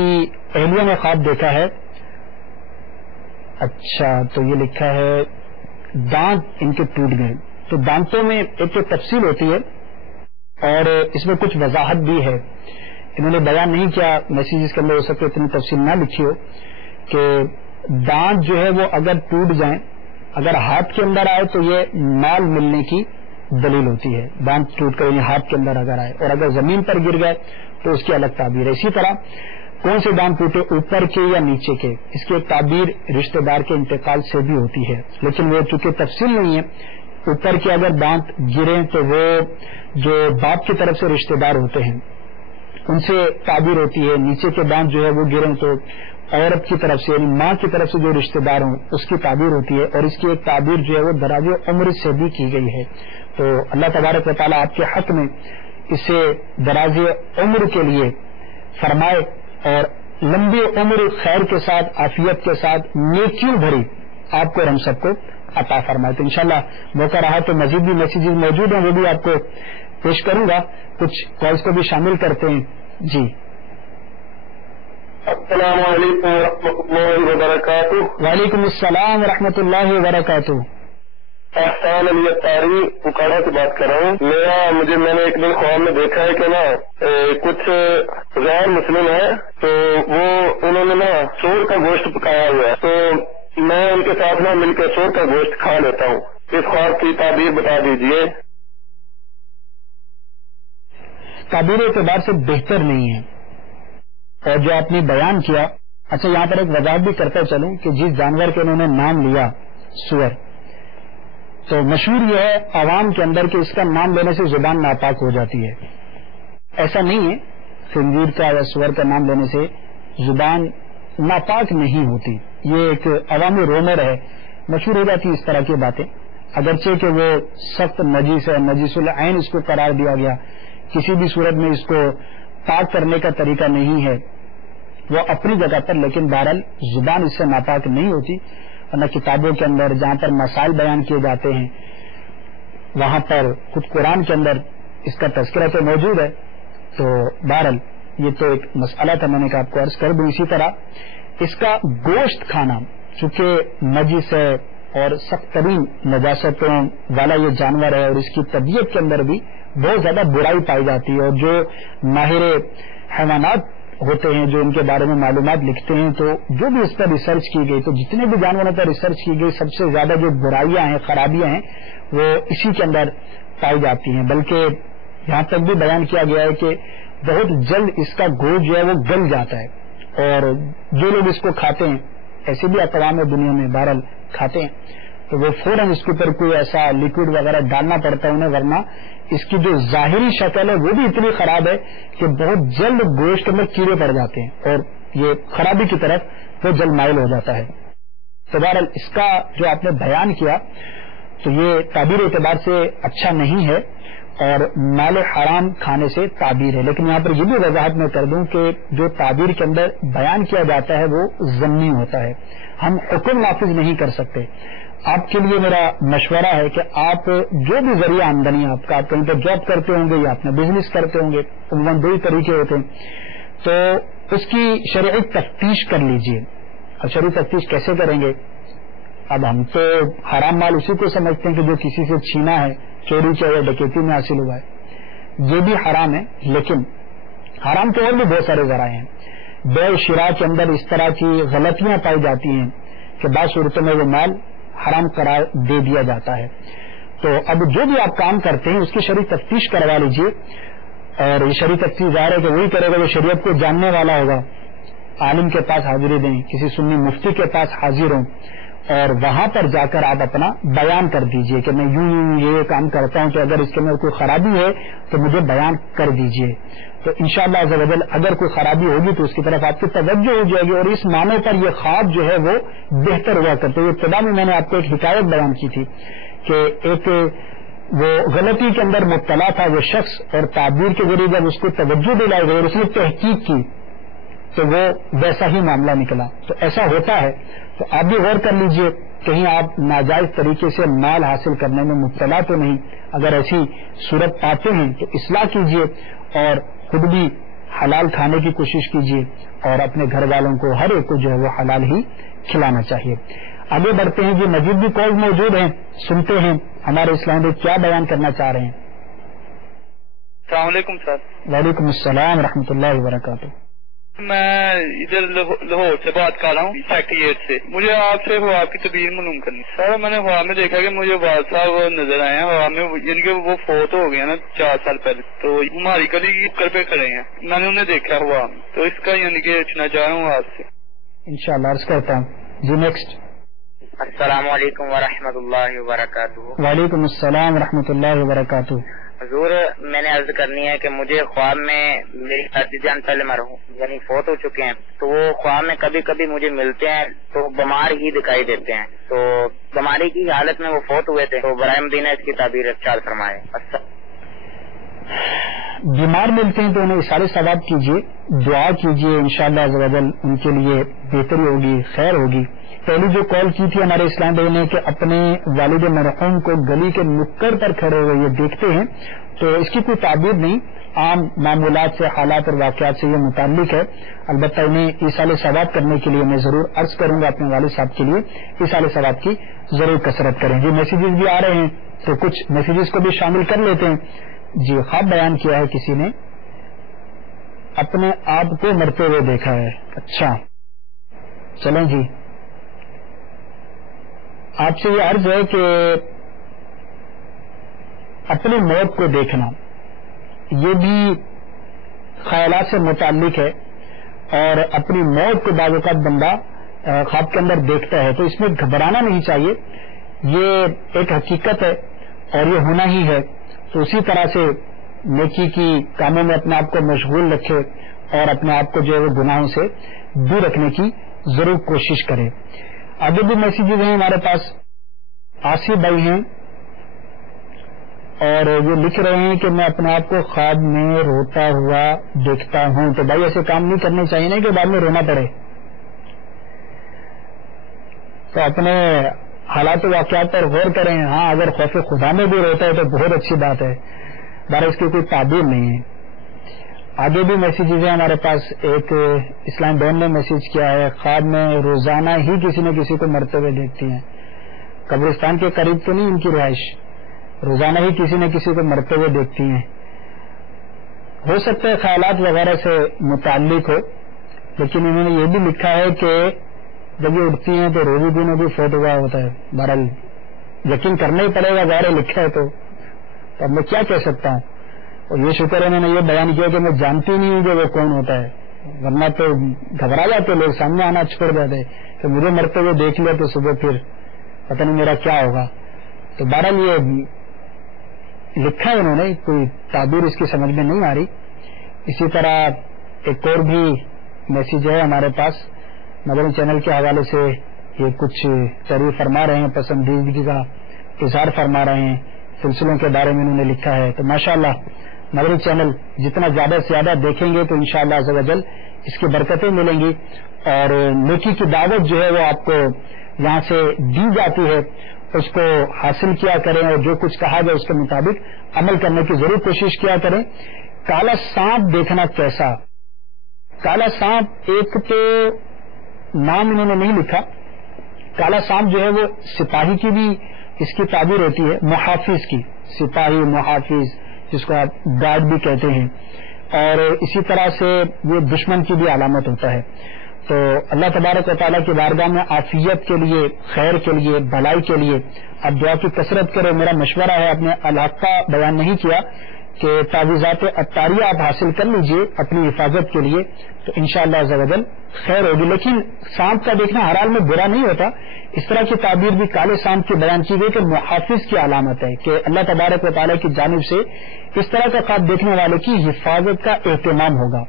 اہلیہ نے خواب دیکھا ہے، اچھا تو یہ لکھا ہے دانت ان کے ٹوٹ گئے، تو دانتوں میں ایک تو تفصیل ہوتی ہے اور اس میں کچھ وضاحت بھی ہے، انہوں نے بیان نہیں کیا، میسیجز کے اندر ہو سکتا اتنی تفصیل نہ لکھی ہو کہ دانت جو ہے وہ اگر ٹوٹ جائیں، اگر ہاتھ کے اندر آئے تو یہ مال ملنے کی دلیل ہوتی ہے، دانت ٹوٹ کر یعنی ہاتھ کے اندر اگر آئے، اور اگر زمین پر گر گئے تو اس کی الگ تعبیر ہے۔ اسی طرح کون سے دانت ٹوٹے، اوپر کے یا نیچے کے، اس کی ایک تعبیر رشتہ دار کے انتقال سے بھی ہوتی ہے، لیکن وہ چونکہ تفصیل نہیں ہے، اوپر کے اگر دانت گریں تو وہ جو باپ کی طرف سے رشتہ دار ہوتے ہیں ان سے تعبیر ہوتی ہے، نیچے کے دانت جو ہے وہ گریں تو عورت کی طرف سے یعنی ماں کی طرف سے جو رشتہ دار ہوں اس کی تعبیر ہوتی ہے، اور اس کی ایک تعبیر جو ہے وہ دراز عمر سے بھی کی گئی ہے۔ تو اللہ تبارک و تعالیٰ آپ کے حق میں اسے دراز عمر کے لیے فرمائے اور لمبی عمر خیر کے ساتھ، عافیت کے ساتھ، نیکیوں بھری آپ کو اور ہم سب کو عطا فرمائے۔ تو انشاءاللہ موقع رہا تو مزید بھی میسیجز موجود ہیں، وہ بھی آپ کو پیش کروں گا، کچھ کالز کو بھی شامل کرتے ہیں۔ جی السلام علیکم ورحمۃ اللہ وبرکاتہ۔ وعلیکم السلام ورحمۃ اللہ وبرکاتہ۔ احسان علی اتاری پکارا سے بات کر رہا ہوں۔ میں نے ایک دن خواب میں دیکھا ہے کہ نا کچھ غیر مسلم ہیں تو وہ انہوں نے نا سور کا گوشت پکایا ہوا ہے، تو میں ان کے ساتھ نا مل کر سور کا گوشت کھا لیتا ہوں۔ اس خواب کی تعبیر بتا دیجیے۔ تعبیر اعتبار سے بہتر نہیں ہے، اور جو آپ نے بیان کیا، اچھا یہاں پر ایک وضاحت بھی کرتا چلوں کہ جس جانور کے انہوں نے نام لیا سور، تو مشہور یہ ہے عوام کے اندر کہ اس کا نام لینے سے زبان ناپاک ہو جاتی ہے۔ ایسا نہیں ہے، خنزیر کا یا سور کا نام لینے سے زبان ناپاک نہیں ہوتی، یہ ایک عوامی رومر ہے، مشہور ہو جاتی اس طرح کی باتیں، اگرچہ کہ وہ سخت نجیس ہے، نجیس العین اس کو قرار دیا گیا، کسی بھی صورت میں اس کو پاک کرنے کا طریقہ نہیں ہے، وہ اپنی جگہ پر، لیکن بہرحال زبان اس سے ناپاک نہیں ہوتی، ورنہ کتابوں کے اندر جہاں پر مسائل بیان کیے جاتے ہیں وہاں پر خود قرآن کے اندر اس کا تذکرہ تو موجود ہے۔ تو بہرحال یہ تو ایک مسئلہ تھا، میں نے کہا آپ کو عرض کر دوں۔ اسی طرح اس کا گوشت کھانا چونکہ نجس ہے اور سخت ترین نجاستوں والا یہ جانور ہے، اور اس کی طبیعت کے اندر بھی بہت زیادہ برائی پائی جاتی ہے، اور جو ماہر حیوانات ہوتے ہیں جو ان کے بارے میں معلومات لکھتے ہیں، تو جو بھی اس پر ریسرچ کی گئی، تو جتنے بھی جانوروں پر ریسرچ کی گئی، سب سے زیادہ جو برائیاں ہیں، خرابیاں ہیں، وہ اسی کے اندر پائی جاتی ہیں۔ بلکہ یہاں تک بھی بیان کیا گیا ہے کہ بہت جلد اس کا گوشت جو ہے وہ گل جاتا ہے، اور جو لوگ اس کو کھاتے ہیں، ایسے بھی اقوام دنیا میں بہرحال کھاتے ہیں، تو وہ فوراً اس کے اوپر کوئی ایسا لکوڈ وغیرہ ڈالنا پڑتا ہے انہیں، ورنہ اس کی جو ظاہری شکل ہے وہ بھی اتنی خراب ہے کہ بہت جلد گوشت میں کیڑے پڑ جاتے ہیں، اور یہ خرابی کی طرف وہ جلد مائل ہو جاتا ہے۔ تو بہرحال اس کا جو آپ نے بیان کیا تو یہ تعبیر اعتبار سے اچھا نہیں ہے، اور مال حرام کھانے سے تعبیر ہے۔ لیکن یہاں پر یہ بھی وضاحت میں کر دوں کہ جو تعبیر کے اندر بیان کیا جاتا ہے وہ ضمنی ہوتا ہے، ہم حکم نافذ نہیں کر سکتے۔ آپ کے لیے میرا مشورہ ہے کہ آپ جو بھی ذریعہ آمدنی آپ کا، آپ کہیں پر جاب کرتے ہوں گے یا اپنا بزنس کرتے ہوں گے، عموماً دو ہی طریقے ہوتے ہیں، تو اس کی شرعی تفتیش کر لیجئے۔ اور شرعی تفتیش کیسے کریں گے؟ اب ہم تو حرام مال اسی کو سمجھتے ہیں کہ جو کسی سے چھینا ہے، چوری کیا یا ڈکیتی میں حاصل ہوا ہے، یہ بھی حرام ہے، لیکن حرام کے اور بھی بہت سارے ذرائع ہیں۔ بے شراء کے اندر اس طرح کی غلطیاں پائی جاتی ہیں کہ بعض صورتوں میں وہ مال حرام قرار دے دیا جاتا ہے۔ تو اب جو بھی آپ کام کرتے ہیں اس کی شرعی تفتیش کروا لیجئے، اور یہ شرعی تفتیش ظاہر ہے کہ وہی کرے گا جو شریعت کو جاننے والا ہوگا، عالم کے پاس حاضری دیں، کسی سنی مفتی کے پاس حاضر ہوں، اور وہاں پر جا کر آپ اپنا بیان کر دیجئے کہ میں یوں یہ کام کرتا ہوں، تو اگر اس کے اندر کوئی خرابی ہے تو مجھے بیان کر دیجئے. تو انشاءاللہ عز و جل اگر کوئی خرابی ہوگی تو اس کی طرف آپ کی توجہ ہو جائے گی، اور اس معنی پر یہ خواب جو ہے وہ بہتر ہوا کرتے. ابتدا میں نے آپ کو ایک حکایت بیان کی تھی کہ ایک وہ غلطی کے اندر مبتلا تھا وہ شخص، اور تعبیر کے ذریعے جب اس کو توجہ دلائی گئی اور اس نے تحقیق کی تو وہ ویسا ہی معاملہ نکلا. تو ایسا ہوتا ہے، تو آپ بھی غور کر لیجئے کہیں آپ ناجائز طریقے سے مال حاصل کرنے میں مبتلا تو نہیں. اگر ایسی صورت پاتے ہیں تو اصلاح کیجئے اور خود بھی حلال کھانے کی کوشش کیجئے، اور اپنے گھر والوں کو ہر ایک کو جو ہے وہ حلال ہی کھلانا چاہیے. آگے بڑھتے ہیں جی. مزید بھی کال موجود ہیں، سنتے ہیں ہمارے اسلام بھائی کیا بیان کرنا چاہ رہے ہیں. السلام علیکم سر. وعلیکم السلام ورحمۃ اللہ وبرکاتہ. میں ادھر لاہور سے بات کر رہا ہوں، سیکٹری 8 سے. مجھے آپ سے خواب کی تعبیر معلوم کرنی. سر میں نے خواب میں دیکھا کہ مجھے والد صاحب نظر آئے ہیں خواب میں، یعنی کہ وہ فوت ہو گئے نا 4 سال پہلے، تو ہماری گلی کی کر پہ کھڑے ہیں. میں نے انہیں دیکھا خواب میں، تو اس کا یعنی کہ پوچھنا چاہ رہا ہوں آپ سے. انشاءاللہ عرض کرتا ہوں جی. نیکسٹ. السلام علیکم ورحمۃ اللہ وبرکاتہ. وعلیکم السلام ورحمۃ اللہ وبرکاتہ. حضور میں نے عرض کرنی ہے کہ مجھے خواب میں میری دادی جان پہلے یعنی فوت ہو چکے ہیں، تو وہ خواب میں کبھی کبھی مجھے ملتے ہیں تو بیمار ہی دکھائی دیتے ہیں. تو بیماری کی حالت میں وہ فوت ہوئے تھے، تو برائے مدینہ اس کی تعبیر ارشاد فرمائے. بیمار ملتے ہیں تو انہیں اشارے ثواب کیجیے، دعا کیجیے، انشاءاللہ عز و جل ان کے لیے بہتری ہوگی، خیر ہوگی. پہلی جو کال کی تھی ہمارے اسلام بھائی نے کہ اپنے والد مرحوم کو گلی کے نکڑ پر کھڑے ہوئے یہ دیکھتے ہیں، تو اس کی کوئی تعبیر نہیں، عام معمولات سے، حالات اور واقعات سے یہ متعلق ہے. البتہ انہیں ایصال ثواب کرنے کے لیے میں ضرور عرض کروں گا اپنے والد صاحب کے لیے ایصال ثواب کی ضرور کثرت کریں. جی میسیجز بھی آ رہے ہیں تو کچھ میسیجز کو بھی شامل کر لیتے ہیں. جی خواب بیان کیا ہے کسی نے اپنے آپ کو مرتے ہوئے دیکھا ہے. اچھا چلیں جی. آپ سے یہ عرض ہے کہ اپنی موت کو دیکھنا یہ بھی خیالات سے متعلق ہے، اور اپنی موت کو بعض اوقات بندہ خواب کے اندر دیکھتا ہے، تو اس میں گھبرانا نہیں چاہیے. یہ ایک حقیقت ہے اور یہ ہونا ہی ہے. تو اسی طرح سے نیکی کی کاموں میں اپنے آپ کو مشغول رکھے اور اپنے آپ کو جو ہے وہ گناہوں سے دور رکھنے کی ضرور کوشش کرے. آگے بھی میسیجز ہیں ہمارے پاس. آصف بھائی ہیں اور یہ لکھ رہے ہیں کہ میں اپنے آپ کو خواب میں روتا ہوا دیکھتا ہوں. تو بھائی ایسے کام نہیں کرنے چاہیے نا کہ بعد میں رونا پڑے. تو اپنے حالات و واقعات پر غور کریں. ہاں اگر خوف خدا میں بھی روتا ہے تو بہت اچھی بات ہے، بارہ اس کی کوئی تعبیر نہیں ہے. آگے بھی میسیجز ہیں ہمارے پاس. ایک اسلام بہن نے میسیج کیا ہے خواب میں روزانہ ہی کسی نہ کسی کو مرتے ہوئے دیکھتی ہیں. قبرستان کے قریب تو نہیں ان کی رہائش، روزانہ ہی کسی نہ کسی کو مرتے ہوئے دیکھتی ہیں. ہو سکتا ہے خیالات وغیرہ سے متعلق ہو، لیکن انہوں نے یہ بھی لکھا ہے کہ جب یہ اٹھتی ہیں تو روزی دنوں بھی فوت ہوا ہوتا ہے. بہرحال یقین کرنا ہی پڑے گا، ظاہر لکھا ہے تو اب میں کیا کہہ سکتا ہوں. اور یہ شکر انہوں نے یہ بیان کیا کہ میں جانتی نہیں ہوں کہ وہ کون ہوتا ہے، ورنہ تو گھبرا جاتے لوگ، سامنے آنا چھوڑ دیتے کہ مجھے مرتے ہوئے دیکھ لیا تو صبح پھر پتہ نہیں میرا کیا ہوگا. تو بہرحال یہ لکھا ہے انہوں نے، کوئی تعبیر اس کی سمجھ میں نہیں آ رہی. اسی طرح ایک اور بھی میسیج ہے ہمارے پاس. مدنی چینل کے حوالے سے یہ کچھ تعریف فرما رہے ہیں، پسندیدگی کا اظہار فرما رہے ہیں، سلسلوں کے بارے میں انہوں نے لکھا ہے. تو ماشاءاللہ مدنی چینل جتنا زیادہ سے زیادہ دیکھیں گے تو انشاءاللہ عز و جل اس کی برکتیں ملیں گی، اور نیکی کی دعوت جو ہے وہ آپ کو یہاں سے دی جاتی ہے، اس کو حاصل کیا کریں اور جو کچھ کہا جائے اس کے مطابق عمل کرنے کی ضرور کوشش کیا کریں. کالا سانپ دیکھنا کیسا؟ کالا سانپ ایک تو نام انہوں نے نہیں لکھا. کالا سانپ جو ہے وہ سپاہی کی بھی اس کی تعبیر ہوتی ہے، محافظ کی، سپاہی محافظ جس کو آپ گارڈ بھی کہتے ہیں، اور اسی طرح سے یہ دشمن کی بھی علامت ہوتا ہے. تو اللہ تبارک و تعالیٰ کی بارگاہ میں عافیت کے لیے، خیر کے لیے، بھلائی کے لیے آپ دعا کی کثرت کریں. میرا مشورہ ہے، اپنے علاقہ بیان نہیں کیا کہ تعویذات عطاریہ آپ حاصل کر لیجئے اپنی حفاظت کے لیے تو انشاءاللہ عز و جل خیر ہوگی. لیکن سانپ کا دیکھنا ہر حال میں برا نہیں ہوتا. اس طرح کی تعبیر بھی کالے سانپ کی بیان کی گئی کہ محافظ کی علامت ہے کہ اللہ تبارک و تعالیٰ کی جانب سے اس طرح کا خواب دیکھنے والے کی حفاظت کا اہتمام ہوگا.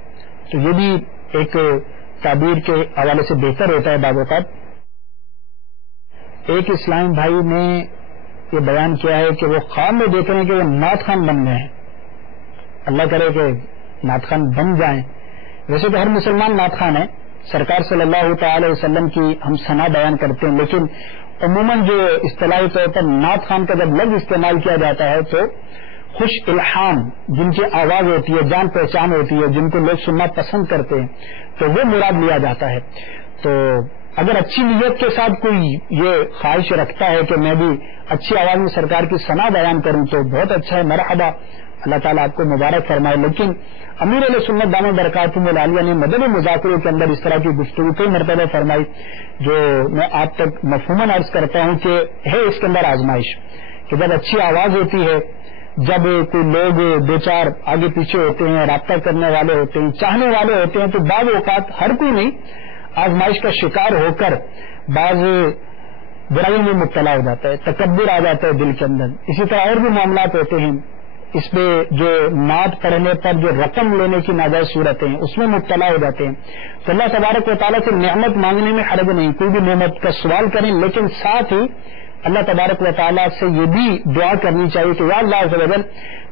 تو یہ بھی ایک تعبیر کے حوالے سے بہتر ہوتا ہے بعض اوقات. ایک اسلام بھائی نے یہ بیان کیا ہے کہ وہ خواب میں دیکھ رہے ہیں کہ وہ نعت خوان بن گئے ہیں. اللہ کرے کہ نعت خوان بن جائیں. ویسے تو ہر مسلمان نعت خوان ہے, سرکار صلی اللہ تعالی وسلم کی ہم ثنا بیان کرتے ہیں, لیکن عموماً جو اصطلاحی طور پر نعت خوان کا جب لفظ استعمال کیا جاتا ہے تو خوش الحام, جن کی آواز ہوتی ہے, جان پہچان ہوتی ہے, جن کو لوگ سننا پسند کرتے ہیں, تو وہ مراد لیا جاتا ہے. تو اگر اچھی نیت کے ساتھ کوئی یہ خواہش رکھتا ہے کہ میں بھی اچھی آواز میں سرکار کی ثنا بیان کروں تو بہت اچھا ہے, مرحبا, اللہ تعالیٰ آپ کو مبارک فرمائے. لیکن امیر علیہ سنت دامت برکاتہم العالیہ نے مدنی مذاکروں کے اندر اس طرح کی گفتگو کئی مرتبہ فرمائی جو میں آپ تک مفہوماً عرض کرتا ہوں کہ ہے اس کے اندر آزمائش, کہ جب اچھی آواز ہوتی ہے, جب کوئی لوگ دو چار آگے پیچھے ہوتے ہیں, رابطہ کرنے والے ہوتے ہیں, چاہنے والے ہوتے ہیں, تو بعض اوقات ہر کوئی نہیں آزمائش کا شکار ہو کر بعض برائیوں میں مبتلا ہو جاتا ہے, تکبر آ جاتا ہے دل کے اندر. اسی طرح اور بھی معاملات ہوتے ہیں. اس میں جو نعت پڑھنے پر جو رقم لینے کی ناجائز صورتیں ہیں اس میں مبتلا ہو جاتے ہیں. تو اللہ تبارک و تعالیٰ سے نعمت مانگنے میں حرج نہیں, کوئی بھی نعمت کا سوال کریں, لیکن ساتھ ہی اللہ تبارک و تعالیٰ سے یہ بھی دعا کرنی چاہیے کہ یا اللہ عز و جل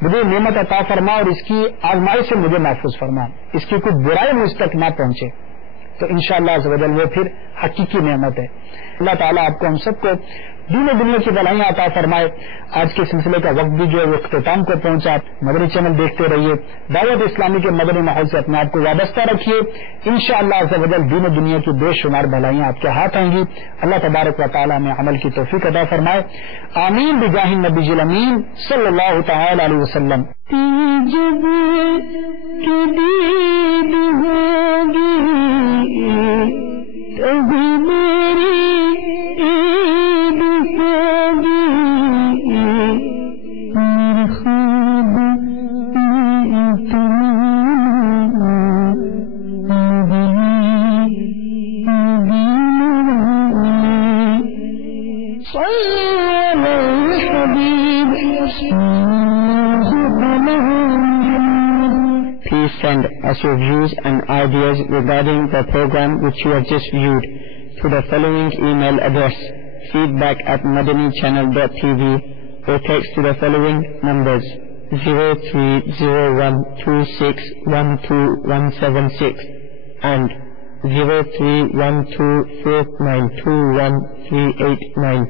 مجھے نعمت عطا فرما اور اس کی آزمائش سے مجھے محفوظ فرما, اس کی کوئی برائی مجھ تک نہ پہنچے. تو انشاءاللہ عز و جل وہ پھر حقیقی نعمت ہے. اللہ تعالیٰ آپ کو ہم سب کو دین و دنیا کی بھلائیاں عطا فرمائے. آج کے سلسلے کا وقت بھی جو ہے وہ اختتام کو پہنچا. مدنی چینل دیکھتے رہیے, دعوت اسلامی کے مدنی ماحول سے اپنے آپ کو وابستہ رکھیے. انشاءاللہ عز و جل دین و دنیا کی بے شمار بھلائیاں آپ کے ہاتھ آئیں گی. اللہ تبارک و تعالیٰ میں عمل کی توفیق عطا فرمائے. آمین بجاہ النبی الامین صلی اللہ تعالی علیہ وسلم. Please send us your views and ideas regarding the program which you have just viewed to the following email address feedback@madanichannel.tv or text to the following numbers 030126127176 and 0312492139.